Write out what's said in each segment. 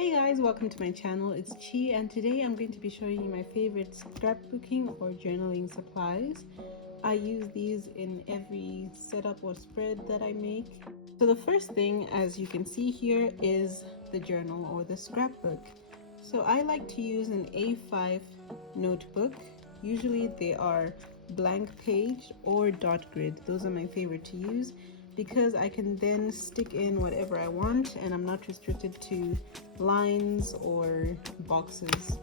Hey guys, welcome to my channel. It's Chi, and today I'm going to be showing you my favorite scrapbooking or journaling supplies. I use these in every setup or spread that I make. So the first thing, as you can see here, is the journal or the scrapbook. So I like to use an A5 notebook. Usually they are blank page or dot grid. Those are my favorite to use because I can then stick in whatever I want and I'm not restricted to lines or boxes.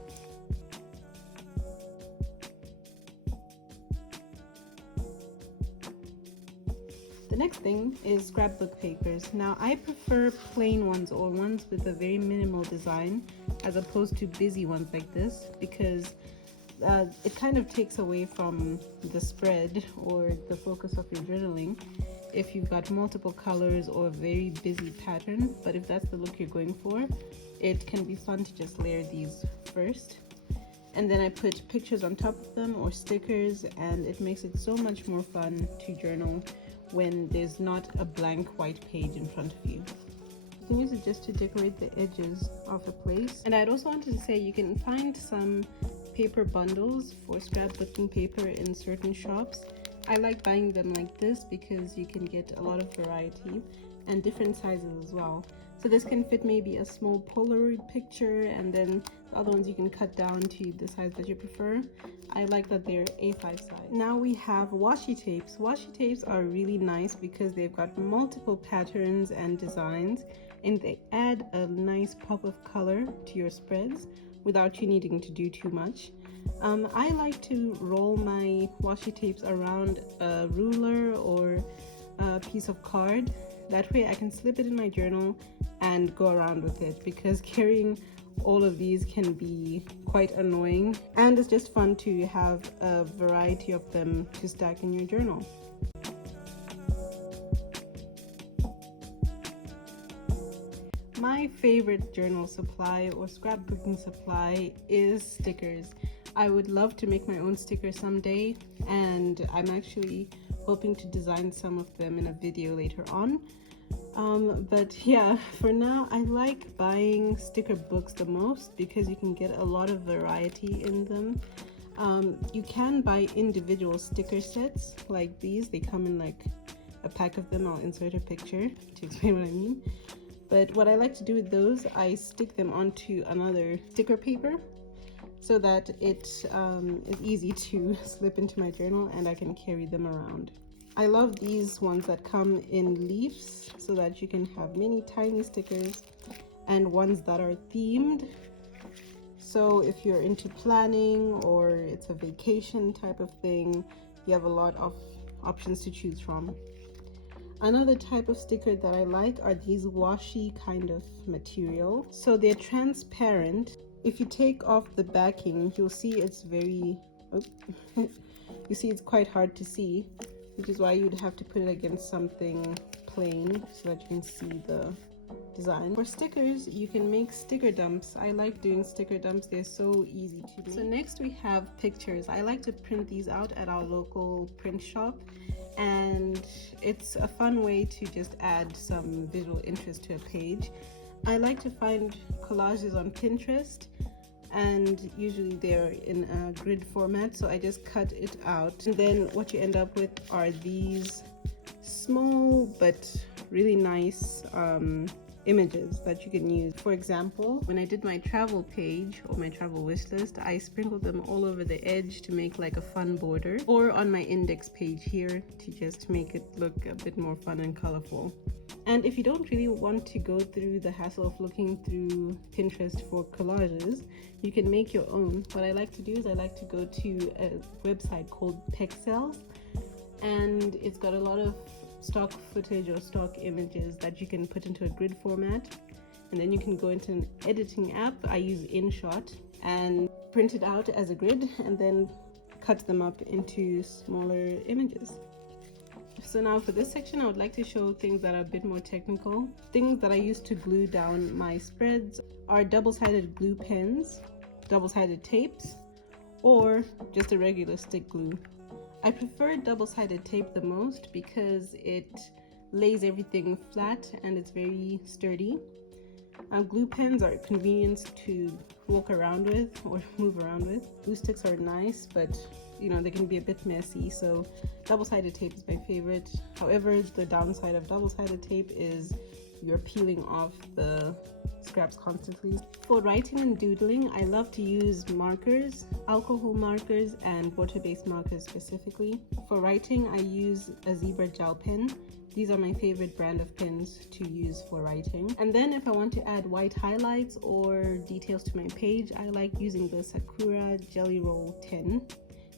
The next thing is scrapbook papers. Now I prefer plain ones or ones with a very minimal design as opposed to busy ones like this because it kind of takes away from the spread or the focus of your journaling if you've got multiple colors or a very busy pattern. But if that's the look you're going for, it can be fun to just layer these first. And then I put pictures on top of them or stickers, and it makes it so much more fun to journal when there's not a blank white page in front of you. You can use it just to decorate the edges of a place. And I'd also wanted to say you can find some paper bundles for scrapbooking paper in certain shops. I like buying them like this because you can get a lot of variety and different sizes as well. So this can fit maybe a small Polaroid picture, and then the other ones you can cut down to the size that you prefer. I like that they're A5 size. Now we have washi tapes. Washi tapes are really nice because they've got multiple patterns and designs, and they add a nice pop of color to your spreads without you needing to do too much. I like to roll my washi tapes around a ruler or a piece of card. That way I can slip it in my journal and go around with it, because carrying all of these can be quite annoying, and it's just fun to have a variety of them to stack in your journal. My favorite journal supply or scrapbooking supply is stickers. I would love to make my own stickers someday, and I'm actually hoping to design some of them in a video later on. But yeah, for now I like buying sticker books the most because you can get a lot of variety in them. You can buy individual sticker sets like these. They come in like a pack of them. I'll insert a picture to explain what I mean. But what I like to do with those, I stick them onto another sticker paper so that it is easy to slip into my journal and I can carry them around. I love these ones that come in leaves so that you can have many tiny stickers, and ones that are themed. So if you're into planning or it's a vacation type of thing, you have a lot of options to choose from. Another type of sticker that I like are these washi kind of material. So they're transparent. If you take off the backing, you'll see it's very, you see it's quite hard to see, which is why you'd have to put it against something plain so that you can see the design. For stickers, you can make sticker dumps. I like doing sticker dumps. They're so easy to make. So next we have pictures. I like to print these out at our local print shop, and it's a fun way to just add some visual interest to a page. I like to find collages on Pinterest, and usually they're in a grid format, so I just cut it out, and then what you end up with are these small but really nice images that you can use. For example, when I did my travel page or my travel wish list, I sprinkled them all over the edge to make like a fun border, or on my index page here to just make it look a bit more fun and colorful. And if you don't really want to go through the hassle of looking through Pinterest for collages, you can make your own. What I like to do is I like to go to a website called Pexels, and it's got a lot of stock footage or stock images that you can put into a grid format, and then you can go into an editing app. I use InShot and print it out as a grid and then cut them up into smaller images. So now for this section, I would like to show things that are a bit more technical. Things that I use to glue down my spreads are double-sided glue pens, double-sided tapes, or just a regular stick glue. I prefer double-sided tape the most because it lays everything flat and it's very sturdy. Glue pens are convenient to walk around with or move around with. Glue sticks are nice, but you know, they can be a bit messy, so double-sided tape is my favorite. However, the downside of double-sided tape is you're peeling off the scraps constantly. For writing and doodling, I love to use markers, alcohol markers and water-based markers specifically. For writing, I use a zebra gel pen. These are my favorite brand of pens to use for writing. And then if I want to add white highlights or details to my page, I like using the Sakura Jelly Roll 10.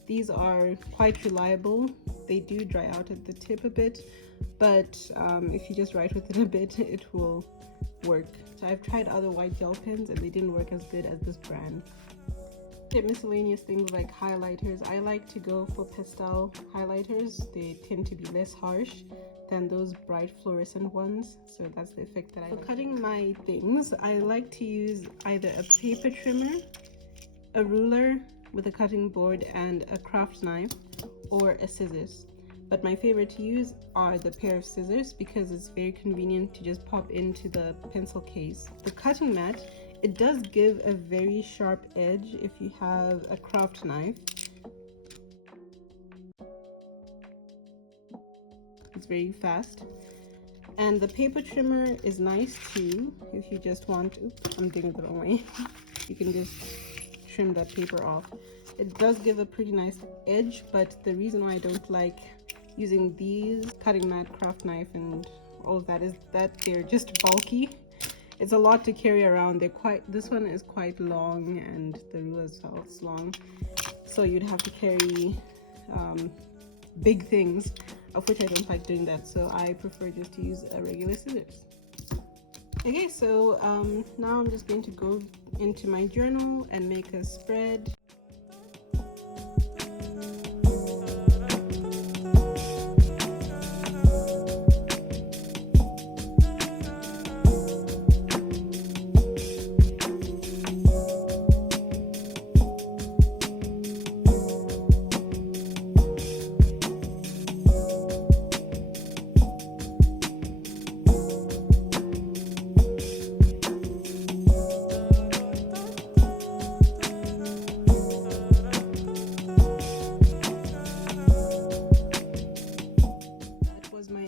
These are quite reliable. They do dry out at the tip a bit, but if you just write with it a bit, it will work. So I've tried other white gel pens and they didn't work as good as this brand. Get miscellaneous things like highlighters. I like to go for pastel highlighters. They tend to be less harsh than those bright fluorescent ones, so that's the effect that I like. For cutting my things, I like to use either a paper trimmer, a ruler with a cutting board and a craft knife, or a scissors. But my favorite to use are the pair of scissors because it's very convenient to just pop into the pencil case. The cutting mat, it does give a very sharp edge if you have a craft knife. It's very fast. And the paper trimmer is nice too if you just want to, I'm doing it the wrong way. You can just trim that paper off. It does give a pretty nice edge, but the reason why I don't like using these cutting mat, craft knife and all of that is that they're just bulky. It's a lot to carry around. This one is quite long and the ruler is long, so you'd have to carry big things, of which I don't like doing that, so I prefer just to use a regular scissors. Okay, so now I'm just going to go into my journal and make a spread.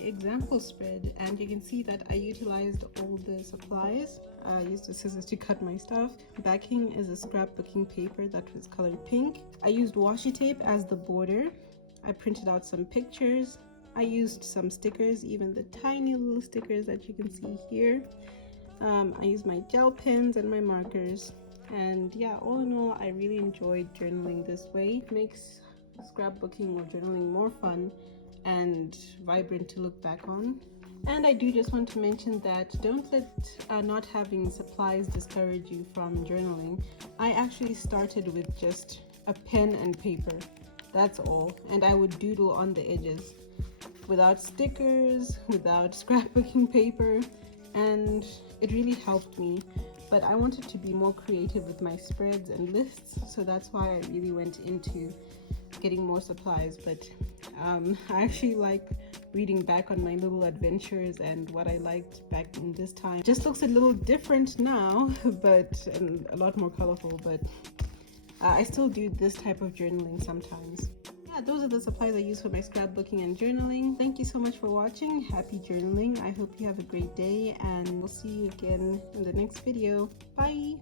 Example spread, and you can see that I utilized all the supplies. I used the scissors to cut my stuff. Backing is a scrapbooking paper that was colored pink. I used washi tape as the border. I printed out some pictures. I used some stickers, even the tiny little stickers that you can see here. I used my gel pens and my markers, and yeah, all in all, I really enjoyed journaling this way. It makes scrapbooking or journaling more fun and vibrant to look back on. And I do just want to mention that don't let not having supplies discourage you from journaling. I actually started with just a pen and paper, that's all, and I would doodle on the edges without stickers, without scrapbooking paper, and it really helped me. But I wanted to be more creative with my spreads and lists, so that's why I really went into getting more supplies. But I actually like reading back on my little adventures and what I liked back in this time. Just looks a little different now, but and a lot more colorful, but I still do this type of journaling sometimes. Yeah, those are the supplies I use for my scrapbooking and journaling. Thank you so much for watching. Happy journaling. I hope you have a great day, and we'll see you again in the next video. Bye!